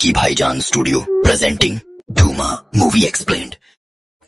विक्की भाईजान studio presenting धूमा movie explained.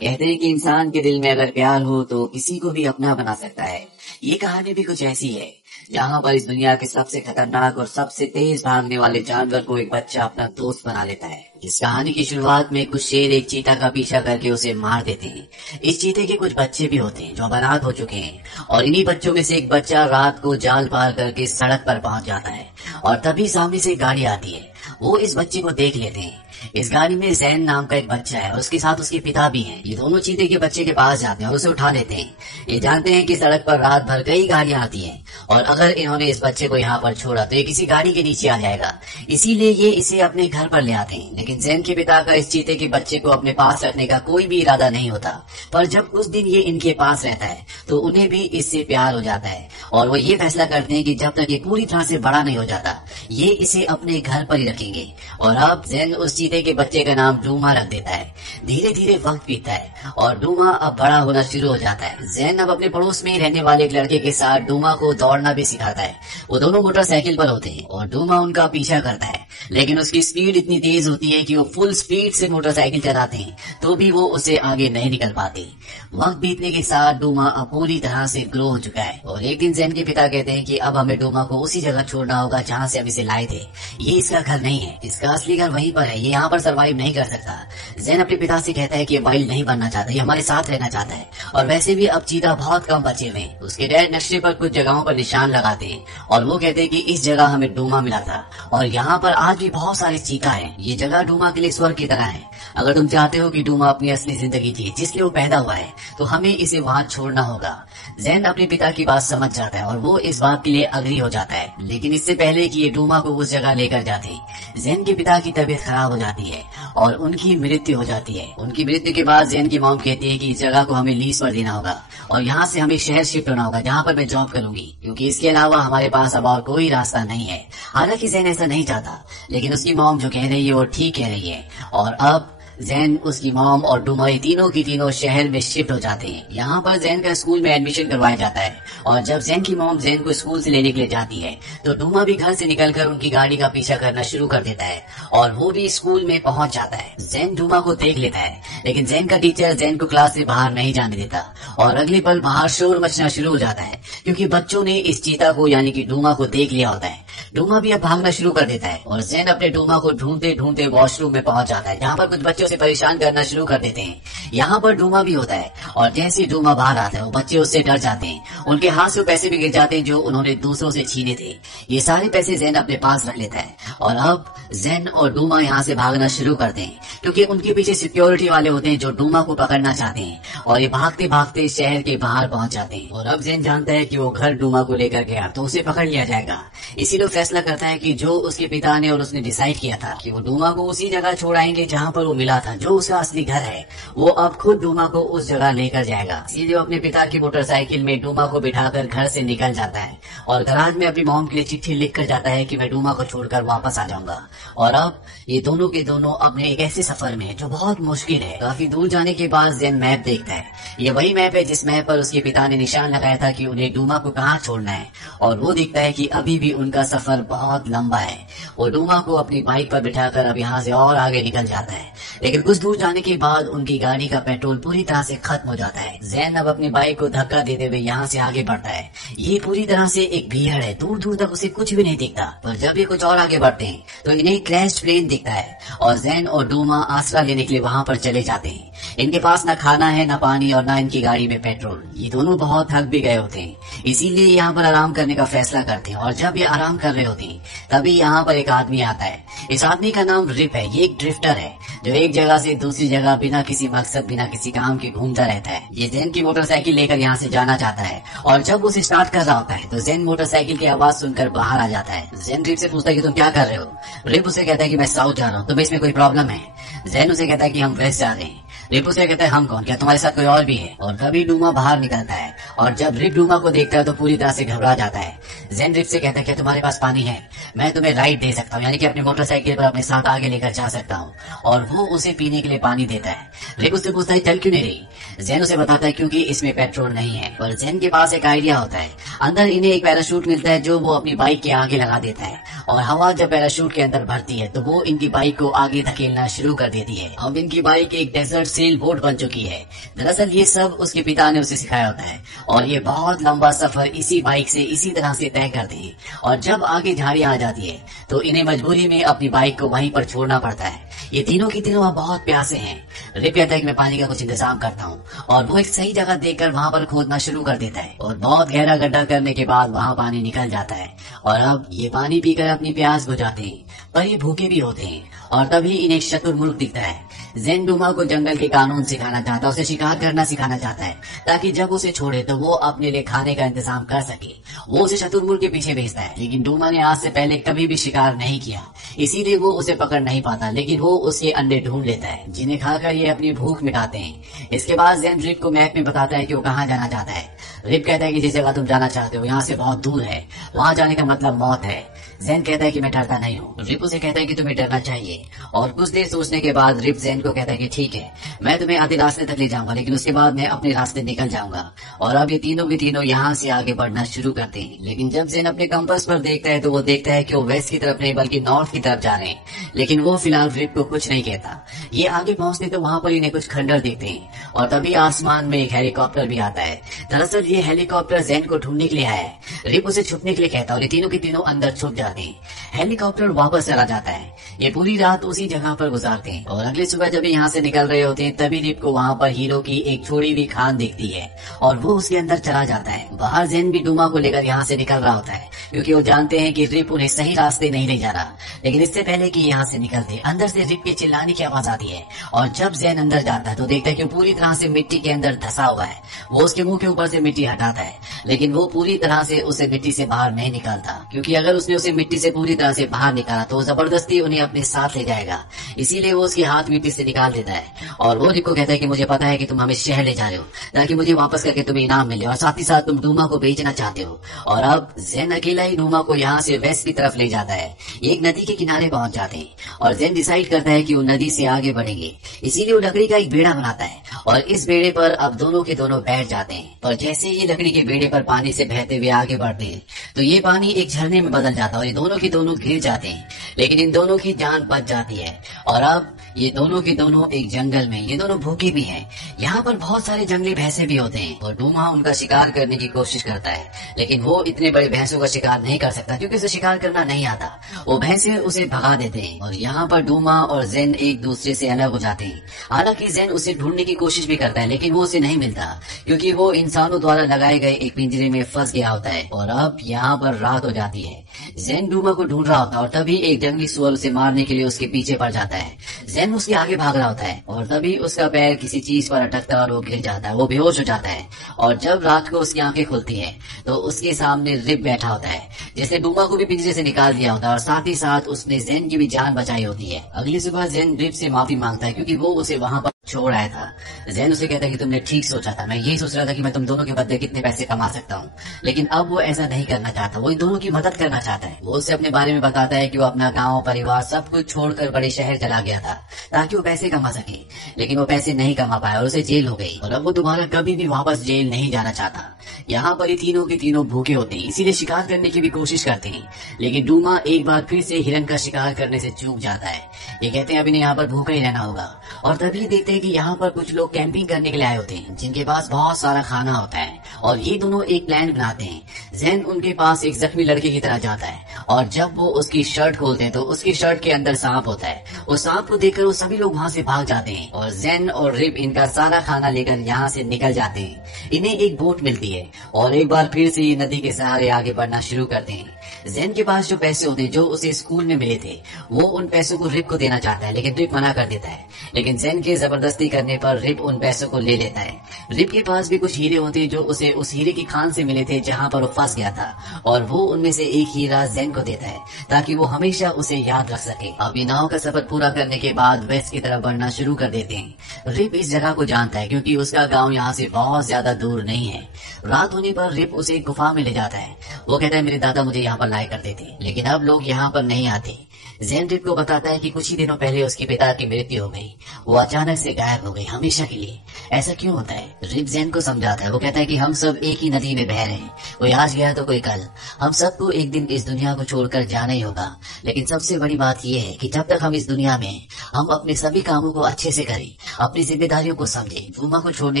कहते हैं कि इंसान के दिल में अगर प्यार हो तो किसी को भी अपना बना सकता है। ये कहानी भी कुछ ऐसी है जहाँ पर इस दुनिया के सबसे खतरनाक और सबसे तेज भागने वाले जानवर को एक बच्चा अपना दोस्त बना लेता है। इस कहानी की शुरुआत में कुछ शेर एक चीता का पीछा करके उसे मार देते हैं। इस चीते के कुछ बच्चे भी होते हैं जो अनाथ हो चुके हैं और इन्हीं बच्चों में से एक बच्चा रात को जाल पार करके सड़क पर पहुंच जाता है और तभी सामने से एक गाड़ी आती है। वो इस बच्चे को देख लेते हैं। इस गाड़ी में जैन नाम का एक बच्चा है और उसके साथ उसके पिता भी हैं। ये दोनों चीते के बच्चे के पास जाते हैं और उसे उठा लेते हैं। ये जानते हैं कि सड़क पर रात भर कई गाड़ियां आती हैं और अगर इन्होंने इस बच्चे को यहाँ पर छोड़ा तो ये किसी गाड़ी के नीचे आ जाएगा, इसीलिए ये इसे अपने घर पर ले आते हैं। लेकिन जैन के पिता का इस चीते के बच्चे को अपने पास रखने का कोई भी इरादा नहीं होता, पर जब कुछ दिन ये इनके पास रहता है तो उन्हें भी इससे प्यार हो जाता है और वो ये फैसला करते हैं कि जब तक ये पूरी तरह से बड़ा नहीं हो जाता ये इसे अपने घर पर ही रखेंगे। और अब जैन उस चीते के बच्चे का नाम डूमा रख देता है। धीरे धीरे वक्त बीतता है और डूमा अब बड़ा होना शुरू हो जाता है। जैन अब अपने पड़ोस में ही रहने वाले एक लड़के के साथ डूमा को दौड़ना भी सिखाता है। वो दोनों मोटरसाइकिल पर होते हैं और डूमा उनका पीछा करता है, लेकिन उसकी स्पीड इतनी तेज होती है कि वो फुल स्पीड से मोटरसाइकिल चलाते हैं तो भी वो उसे आगे नहीं निकल पाते। वक्त बीतने के साथ डूमा अब पूरी तरह से ग्रो हो चुका है और एक दिन जैन के पिता कहते हैं कि अब हमें डूमा को उसी जगह छोड़ना होगा जहाँ से हम इसे लाए थे। ये इसका घर नहीं है, इसका असली घर वहीं पर है, ये यहाँ पर सरवाइव नहीं कर सकता। जैन अपने पिता से कहता है कि वाइल्ड नहीं बनना चाहता, ये हमारे साथ रहना चाहता है और वैसे भी अब चीता बहुत कम बचे हुए हैं। उसके डैड नक्शे पर कुछ जगहों पर निशान लगाते हैं और वो कहते हैं कि इस जगह हमें डूमा मिला था और यहाँ पर आज भी बहुत सारे चीता हैं। ये जगह डूमा के लिए स्वर्ग की तरह है। अगर तुम चाहते हो कि डूमा अपनी असली जिंदगी जिए जिसलिए वो पैदा हुआ है तो हमें इसे वहाँ छोड़ना होगा। जैन अपने पिता की बात समझ जाता है और वो इस बात के लिए अग्री हो जाता है, लेकिन इससे पहले कि ये डूमा को उस जगह लेकर जाते जैन के पिता की तबीयत खराब हो जाती है और उनकी मृत्यु हो जाती है। उनकी मृत्यु के बाद जैन की मॉम कहती है कि इस जगह को हमें लीज पर देना होगा और यहाँ से हमें शहर शिफ्ट होना होगा जहाँ पर मैं जॉब करूंगी, क्योंकि इसके अलावा हमारे पास अब और कोई रास्ता नहीं है। हालांकि जैन ऐसा नहीं चाहता, लेकिन उसकी मॉम जो कह रही है वो ठीक कह रही है और अब जैन, उसकी मॉम और डूमा तीनों की तीनों शहर में शिफ्ट हो जाते हैं। यहाँ पर जैन का स्कूल में एडमिशन करवाया जाता है और जब जैन की मॉम जैन को स्कूल से लेने के लिए जाती है तो डूमा भी घर से निकलकर उनकी गाड़ी का पीछा करना शुरू कर देता है और वो भी स्कूल में पहुंच जाता है। जैन डूमा को देख लेता है, लेकिन जैन का टीचर जैन को क्लास से बाहर नहीं जाने देता और अगले पल बाहर शोर मचना शुरू हो जाता है क्योंकि बच्चों ने इस चीता को यानी कि डूमा को देख लिया होता है। डूमा भी अब भागना शुरू कर देता है और जैन अपने डूमा को ढूंढते ढूंढते वॉशरूम में पहुंच जाता है जहाँ पर कुछ बच्चों से परेशान करना शुरू कर देते हैं। यहाँ पर डूमा भी होता है और जैसे ही डूमा बाहर आता है वो बच्चे उससे डर जाते हैं। उनके हाथ से पैसे भी गिर जाते हैं जो उन्होंने दूसरों से छीने थे। ये सारे पैसे जैन अपने पास रख लेता है और अब जैन और डूमा यहाँ से भागना शुरू करते हैं क्योंकि उनके पीछे सिक्योरिटी वाले होते हैं जो डूमा को पकड़ना चाहते हैं और ये भागते भागते शहर के बाहर पहुंच जाते हैं। और अब जैन जानता है कि वो घर डूमा को लेकर गया तो उसे पकड़ लिया जाएगा, इसीलिए फैसला करता है कि जो उसके पिता ने और उसने डिसाइड किया था कि वो डूमा को उसी जगह छोड़ाएंगे जहाँ पर वो मिला था, जो उसका असली घर है, वो अब खुद डूमा को उस जगह लेकर जाएगा। इसीलिए वो अपने पिता की मोटरसाइकिल में डूमा को बिठाकर घर से निकल जाता है और गराज में अपनी मॉम के लिए चिट्ठी लिख कर जाता है कि मैं डूमा को छोड़कर वापस आ जाऊंगा। और अब ये दोनों के दोनों अपने एक ऐसे सफर में जो बहुत मुश्किल है। काफी दूर जाने के बाद जैन मैप देखता है। ये वही मैप है जिस मैप पर उसके पिता ने निशान लगाया था कि उन्हें डूमा को कहाँ छोड़ना है और वो दिखता है कि अभी भी उनका सफर बहुत लंबा है। वो डूमा को अपनी बाइक पर बिठाकर अब यहाँ से और आगे निकल जाता है, लेकिन कुछ दूर जाने के बाद उनकी गाड़ी का पेट्रोल पूरी तरह से खत्म हो जाता है। जैन अब अपनी बाइक को धक्का देते हुए यहाँ से आगे बढ़ता है। ये पूरी तरह से एक भीड़ है, दूर दूर तक उसे कुछ भी नहीं दिखता, पर जब ये कुछ और आगे बढ़ते हैं तो इन्हें क्रैश प्लेन दिखता है और जैन और डूमा आसरा लेने के लिए वहाँ पर चले जाते हैं। इनके पास न खाना है, न पानी और न इनकी गाड़ी में पेट्रोल। ये दोनों बहुत थक भी गए होते हैं, इसीलिए यहाँ पर आराम करने का फैसला करते हैं। और जब ये आराम कर रहे होते हैं तभी यहाँ पर एक आदमी आता है। इस आदमी का नाम रिप है। ये एक ड्रिफ्टर है जो एक जगह से दूसरी जगह बिना किसी मकसद, बिना किसी काम के घूमता रहता है। ये जैन की मोटरसाइकिल लेकर यहाँ से जाना चाहता है और जब उसे स्टार्ट कर रहा होता है तो जैन मोटरसाइकिल की आवाज सुनकर बाहर आ जाता है। जैन रिप से पूछता है कि तुम क्या कर रहे हो। रिप उसे कहता है कि मैं साउथ जा रहा हूँ, तुम्हें इसमें कोई प्रॉब्लम है। जैन उसे कहता है कि हम वेस्ट जा रहे हैं। रिप उसे कहता है हम कौन, क्या तुम्हारे साथ कोई और भी है। और तभी डूमा बाहर निकलता है और जब रिप डूमा को देखता है तो पूरी तरह से घबरा जाता है। जैन रिप से कहता है क्या तुम्हारे पास पानी है, मैं तुम्हें राइड दे सकता हूँ, यानी कि अपनी मोटरसाइकिल पर अपने साथ आगे लेकर जा सकता हूँ। और वो उसे पीने के लिए पानी देता है। रिप उससे पूछता है चल क्यों नहीं रही। जैन उसे बताता है क्योंकि इसमें पेट्रोल नहीं है। पर जैन के पास एक आइडिया होता है। अंदर इन्हें एक पैराशूट मिलता है जो वो अपनी बाइक के आगे लगा देता है और हवा जब पैराशूट के अंदर भरती है तो वो इनकी बाइक को आगे धकेलना शुरू कर देती है। अब इनकी बाइक एक डेजर्ट सेल बोट बन चुकी है। दरअसल ये सब उसके पिता ने उसे सिखाया होता है और ये बहुत लंबा सफर इसी बाइक से इसी तरह से तय करती है। और जब आगे झाड़ियां आ जाती है तो इन्हें मजबूरी में अपनी बाइक को वहीं पर छोड़ना पड़ता है। ये तीनों की तीनों बहुत प्यासे हैं। रिप कहता है कि मैं पानी का कुछ इंतजाम करता हूँ और वो एक सही जगह देखकर वहाँ पर खोदना शुरू कर देता है और बहुत गहरा गड्ढा करने के बाद वहाँ पानी निकल जाता है और अब ये पानी पीकर अपनी प्यास बुझाते हैं। पर ये भूखे भी होते हैं और तभी इन्हें एक शतुरमुर्ग दिखता है। जेन डूमा को जंगल के कानून सिखाना चाहता है, उसे शिकार करना सिखाना चाहता है ताकि जब उसे छोड़े तो वो अपने लिए खाने का इंतजाम कर सके। वो उसे शतुरमुर्ग के पीछे भेजता है, लेकिन डूमा ने आज से पहले कभी भी शिकार नहीं किया, इसीलिए वो उसे पकड़ नहीं पाता। लेकिन वो उसके अंडे ढूंढ लेता है जिन्हें खाकर ये अपनी भूख मिटाते हैं। इसके बाद जेन रिप को मैप में बताता है कि वो कहाँ जाना चाहता है। रिप कहता है कि जिस जगह तुम जाना चाहते हो यहाँ से बहुत दूर है, वहाँ जाने का मतलब मौत है। जेन कहता है कि मैं डरता नहीं हूँ। रिप उसे कहता है कि तुम्हें डरना चाहिए और कुछ देर सोचने के बाद रिप जेन को कहता है कि ठीक है, मैं तुम्हें आधे रास्ते तक ले जाऊंगा, लेकिन उसके बाद मैं अपने रास्ते निकल जाऊंगा। और अब ये तीनों के तीनों यहाँ से आगे बढ़ना शुरू करते हैं। लेकिन जब जेन अपने कंपास पर देखता है तो वो देखता है कि वो वेस्ट की तरफ नहीं बल्कि नॉर्थ की तरफ जा रहे हैं। लेकिन वो फिलहाल रिप को कुछ नहीं कहता। ये आगे पहुंचते तो वहाँ पर इन्हें कुछ खंडर दिखते हैं और तभी आसमान में एक हेलीकॉप्टर भी आता है। दरअसल ये हेलीकॉप्टर जेन को ढूंढने के लिए आया है। रिप उसे छुपने के लिए कहता है और ये तीनों के तीनों अंदर छुप जाते हैं। हेलीकॉप्टर वापस चला जाता है। ये पूरी रात उसी जगह पर गुजारते हैं और अगली सुबह जब यहाँ से निकल रहे होते हैं तभी रिप को वहाँ पर हीरो की एक छोड़ी हुई खान दिखती है और वो उसके अंदर चला जाता है। बाहर जेन भी डूमा को लेकर यहाँ से निकल रहा होता है क्योंकि वो जानते हैं कि रिप उन्हें सही रास्ते नहीं ले जा रहा। लेकिन इससे पहले कि यहाँ से निकलते अंदर से रिप के चिल्लाने की आवाज आती है और जब जेन अंदर जाता है तो देखता है कि पूरी तरह से मिट्टी के अंदर धंसा हुआ है। वो उसके मुंह के ऊपर से मिट्टी हटाता है, लेकिन वो पूरी तरह से उसे मिट्टी से बाहर नहीं निकालता, क्योंकि अगर उसने उसे मिट्टी से पूरी तरह से बाहर निकाला तो जबरदस्ती उन्हें अपने साथ ले जाएगा। इसीलिए वो उसके हाथ मिट्टी से निकाल देता है और वो रिप को कहता है कि मुझे पता है कि तुम हमें शहर ले जा रहे हो ताकि मुझे वापस करके तुम्हें इनाम मिले और साथ ही साथ तुम डूमा को बेचना चाहते हो। और अब जेन अकेला ही डूमा को यहाँ से वेस्ट की तरफ ले जाता है। एक नदी के किनारे पहुंच जाते हैं और जेन डिसाइड करता है कि वो नदी से आगे बढ़ेंगे, इसीलिए वो लकड़ी का एक बेड़ा बनाता है और इस बेड़े पर अब दोनों के दोनों बैठ जाते हैं। और जैसे ये लकड़ी के बेड़े पर पानी से बहते हुए आगे बढ़ते हैं तो ये पानी एक झरने में बदल जाता है और ये दोनों के दोनों गिर जाते हैं, लेकिन इन दोनों की जान बच जाती है। और अब ये दोनों के दोनों एक जंगल में, ये दोनों भूखे भी हैं। यहाँ पर बहुत सारे जंगली भैंसे भी होते हैं और डूमा उनका शिकार करने की कोशिश करता है, लेकिन वो इतने बड़े भैंसों का शिकार नहीं कर सकता क्योंकि उसे शिकार करना नहीं आता। वो भैंसे उसे भगा देते हैं और यहाँ पर डूमा और जेन एक दूसरे से अलग हो जाते हैं। हालांकि जेन उसे ढूंढने की कोशिश भी करता है, लेकिन वो उसे नहीं मिलता क्योंकि वो इंसानों द्वारा लगाए गए एक पिंजरे में फंस गया होता है। और अब यहाँ पर रात हो जाती है। जेन डूमा को ढूंढ रहा होता है और तभी एक जंगली सुअर उसे मारने के लिए उसके पीछे पड़ जाता है। जेन उसके आगे भाग रहा होता है और तभी उसका पैर किसी चीज पर अटकता है और वो गिर जाता है, वो बेहोश हो जाता है। और जब रात को उसकी आंखें खुलती है तो उसके सामने रिप बैठा होता है जिसने डूमा को भी पिंजरे से निकाल दिया होता है और साथ ही साथ उसने जेन की भी जान बचाई होती है। अगली सुबह जेन रिप से माफी मांगता है क्योंकि वो उसे वहाँ पर छोड़ आया था। जेन उसे कहता है कि तुमने ठीक सोचा था, मैं यही सोच रहा था कि मैं तुम दोनों के बदले कितने पैसे कमा सकता हूँ, लेकिन अब वो ऐसा नहीं करना चाहता। वो इन दोनों की मदद करना चाहता है। वो उससे अपने बारे में बताता है कि वो अपना गांव, परिवार सब कुछ छोड़कर बड़े शहर चला गया था ताकि वो पैसे कमा सके, लेकिन वो पैसे नहीं कमा पाया और उसे जेल हो गई और अब वो दोबारा कभी भी वापस जेल नहीं जाना चाहता। यहाँ पर ही तीनों के तीनों भूखे होते हैं, इसीलिए शिकार करने की भी कोशिश करते हैं, लेकिन डूमा एक बार फिर से हिरन का शिकार करने से चूक जाता है। ये कहते हैं अभी नहीं, यहाँ पर भूखा ही रहना होगा। और तभी देखते हैं कि यहाँ पर कुछ लोग कैंपिंग करने के लिए आए होते हैं जिनके पास बहुत सारा खाना होता है और ये दोनों एक प्लान बनाते हैं। जेन उनके पास एक जख्मी लड़के की तरह जाता है और जब वो उसकी शर्ट खोलते हैं तो उसकी शर्ट के अंदर सांप होता है। उस सांप को देखकर वो सभी लोग वहाँ से भाग जाते हैं और जेन और रिप इनका सारा खाना लेकर यहाँ से निकल जाते हैं। इन्हें एक बोट मिलती है और एक बार फिर से ये नदी के सहारे आगे बढ़ना शुरू करते हैं। जेन के पास जो पैसे होते हैं जो उसे स्कूल में मिले थे वो उन पैसों को रिप को देना चाहता है, लेकिन रिप मना कर देता है। लेकिन जेन के जबरदस्ती करने पर रिप उन पैसों को ले लेता है। रिप के पास भी कुछ हीरे होते हैं जो उसे उस हीरे की खान से मिले थे जहाँ पर वो फंस गया था और वो उनमें से एक हीरा जेन को देता है ताकि वो हमेशा उसे याद रख सके। अब नाव का सफर पूरा करने के बाद वेस्ट की तरफ बढ़ना शुरू कर देते हैं। रिप इस जगह को जानता है क्योंकि उसका गाँव यहाँ से बहुत ज्यादा दूर नहीं है। रात होने पर रिप उसे एक गुफा में ले जाता है। वो कहता है मेरे दादा मुझे यहाँ पर लाया करते थे, लेकिन अब लोग यहाँ पर नहीं आते। जेन रिप को बताता है कि कुछ ही दिनों पहले उसके पिता की मृत्यु हो गई। वो अचानक से गायब हो गई हमेशा के लिए। ऐसा क्यों होता है? रिप जेन को समझाता है। वो कहता है कि हम सब एक ही नदी में बह रहे हैं, कोई आज गया तो कोई कल। हम सबको एक दिन इस दुनिया को छोड़कर जाना ही होगा। लेकिन सबसे बड़ी बात यह है कि जब तक हम इस दुनिया में, हम अपने सभी कामों को अच्छे से करें, अपनी जिम्मेदारियों को समझे। डूमा को छोड़ने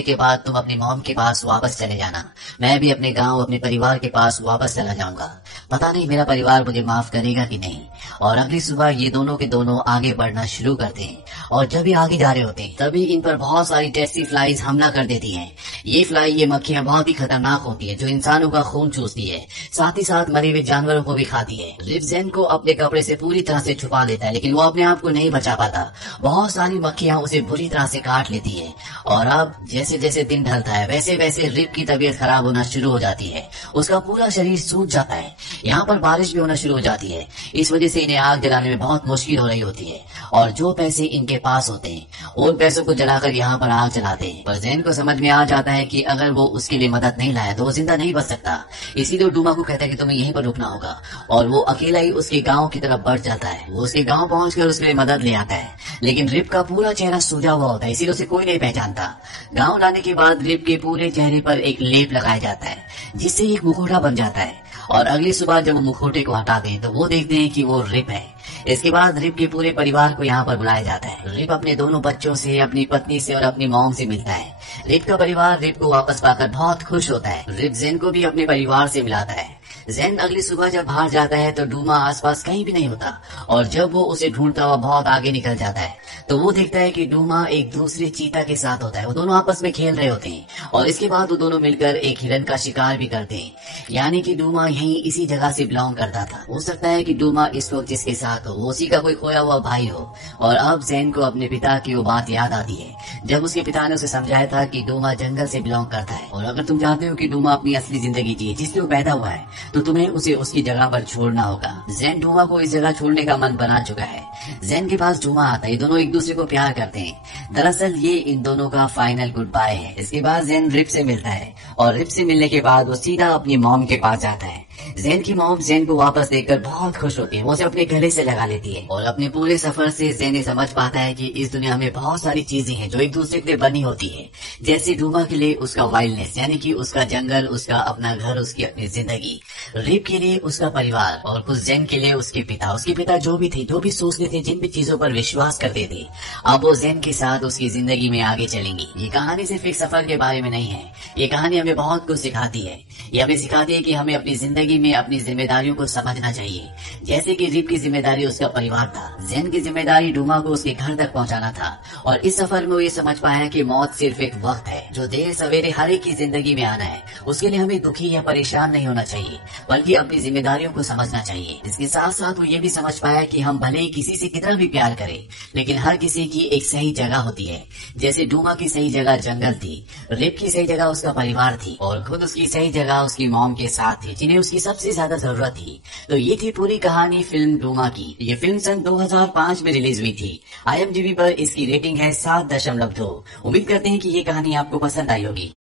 के बाद तुम अपनी मॉम के पास वापस चले जाना। मैं भी अपने गाँव, अपने परिवार के पास वापस चला जाऊंगा। पता नहीं मेरा परिवार मुझे माफ करेगा कि नहीं। और अगली सुबह ये दोनों के दोनों आगे बढ़ना शुरू करते हैं। और जब ये आगे जा रहे होते हैं तभी इन पर बहुत सारी टेस्टी फ्लाइज हमला कर देती हैं। ये मक्खियां बहुत ही खतरनाक होती है, जो इंसानों का खून चूसती है, साथ ही साथ मरे हुए जानवरों को भी खाती है। रिप जेन को अपने कपड़े से पूरी तरह से छुपा लेता है, लेकिन वो अपने आप को नहीं बचा पाता। बहुत सारी मक्खियां उसे बुरी तरह से काट लेती है। और अब जैसे जैसे दिन ढलता है वैसे वैसे रिप की तबीयत खराब होना शुरू हो जाती है। उसका पूरा शरीर सूज जाता है। यहाँ पर बारिश भी होना शुरू हो जाती है। इस वजह से इन्हें आग जलाने में बहुत मुश्किल हो रही होती है। और जो पैसे इनके पास होते हैं उन पैसों को जलाकर यहाँ पर आग जलाते हैं। पर जेन को समझ में आ जाता है कि अगर वो उसके लिए मदद नहीं लाया तो वो जिंदा नहीं बच सकता। इसीलिए डूमा को कहता है कि तुम्हें यहीं पर रुकना होगा। और वो अकेला ही उसके गांव की तरफ बढ़ जाता है। वो उसके गांव पहुंचकर उसके लिए मदद ले आता है, लेकिन रिप का पूरा चेहरा सूजा हुआ होता है, इसीलिए उसे कोई नहीं पहचानता। गांव लाने के बाद रिप के पूरे चेहरे पर एक लेप लगाया जाता है, जिससे एक मुखौटा बन जाता है। और अगली सुबह जब वो मुखौटे को हटाते हैं तो वो देखते हैं कि वो रिप है। इसके बाद रिप के पूरे परिवार को यहाँ पर बुलाया जाता है। रिप अपने दोनों बच्चों से, अपनी पत्नी से और अपनी मॉम से मिलता है। रिप का परिवार रिप को वापस पाकर बहुत खुश होता है। रिप जेन को भी अपने परिवार से मिलाता है। जेन अगली सुबह जब बाहर जाता है तो डूमा आसपास कहीं भी नहीं होता। और जब वो उसे ढूंढता हुआ बहुत आगे निकल जाता है तो वो देखता है कि डूमा एक दूसरे चीता के साथ होता है। वो दोनों आपस में खेल रहे होते हैं और इसके बाद वो दोनों मिलकर एक हिरन का शिकार भी करते हैं। यानी कि डूमा यहीं इसी जगह से बिलोंग करता था। हो सकता है कि डूमा इस वक्त जिसके साथ हो वो उसी का कोई खोया हुआ भाई हो। और अब जेन को अपने पिता की वो बात याद आती है जब उसके पिता ने उसे समझाया था कि डूमा जंगल से बिलोंग करता है। और अगर तुम चाहते हो कि डूमा अपनी असली जिंदगी जिए जिससे वो पैदा हुआ है तो तुम्हें उसे उसकी जगह पर छोड़ना होगा। जेन डूमा को इस जगह छोड़ने का मन बना चुका है। जेन के पास डूमा आता है। ये दोनों एक दूसरे को प्यार करते हैं। दरअसल ये इन दोनों का फाइनल गुड बाय है। इसके बाद जेन रिप से मिलता है और रिप से मिलने के बाद वो सीधा अपनी मॉम के पास जाता है। जेन की मॉम जेन को वापस देखकर बहुत खुश होती है। वो उसे अपने गले से लगा लेती है। और अपने पूरे सफर से जेन ये समझ पाता है कि इस दुनिया में बहुत सारी चीजें हैं जो एक दूसरे के लिए बनी होती है। जैसे डूमा के लिए उसका वाइल्डनेस, यानी कि उसका जंगल, उसका अपना घर, उसकी अपनी जिंदगी। रिप के लिए उसका परिवार और कुछ जेन के लिए उसके पिता। उसके पिता जो भी थे, जो भी सोचते थे, जिन भी चीजों पर विश्वास करते थे, अब वो जेन के साथ उसकी जिंदगी में आगे चलेंगी। ये कहानी सिर्फ एक सफर के बारे में नहीं है। ये कहानी हमें बहुत कुछ सिखाती है। ये हमें सिखाती है कि हमें अपनी जिंदगी में अपनी जिम्मेदारियों को समझना चाहिए। जैसे कि रिप की जिम्मेदारी उसका परिवार था, जेन की जिम्मेदारी डूमा को उसके घर तक पहुंचाना था। और इस सफर में वो ये समझ पाया कि मौत सिर्फ एक वक्त है जो देर सवेरे हर एक की जिंदगी में आना है। उसके लिए हमें दुखी या परेशान नहीं होना चाहिए, बल्कि अपनी जिम्मेदारियों को समझना चाहिए। इसके साथ साथ वो ये भी समझ पाया कि हम भले ही किसी से कितना भी प्यार करें, लेकिन हर किसी की एक सही जगह होती है। जैसे डूमा की सही जगह जंगल थी, रिप की सही जगह उसका परिवार थी, और खुद उसकी सही जगह उसकी मॉम के साथ थी, जिन्हें उसकी सबसे ज्यादा जरूरत थी। तो ये थी पूरी कहानी फिल्म डूमा की। ये फिल्म सन 2005 में रिलीज हुई थी। IMDb पर इसकी रेटिंग है 7.2। उम्मीद करते हैं कि ये कहानी आपको पसंद आई होगी।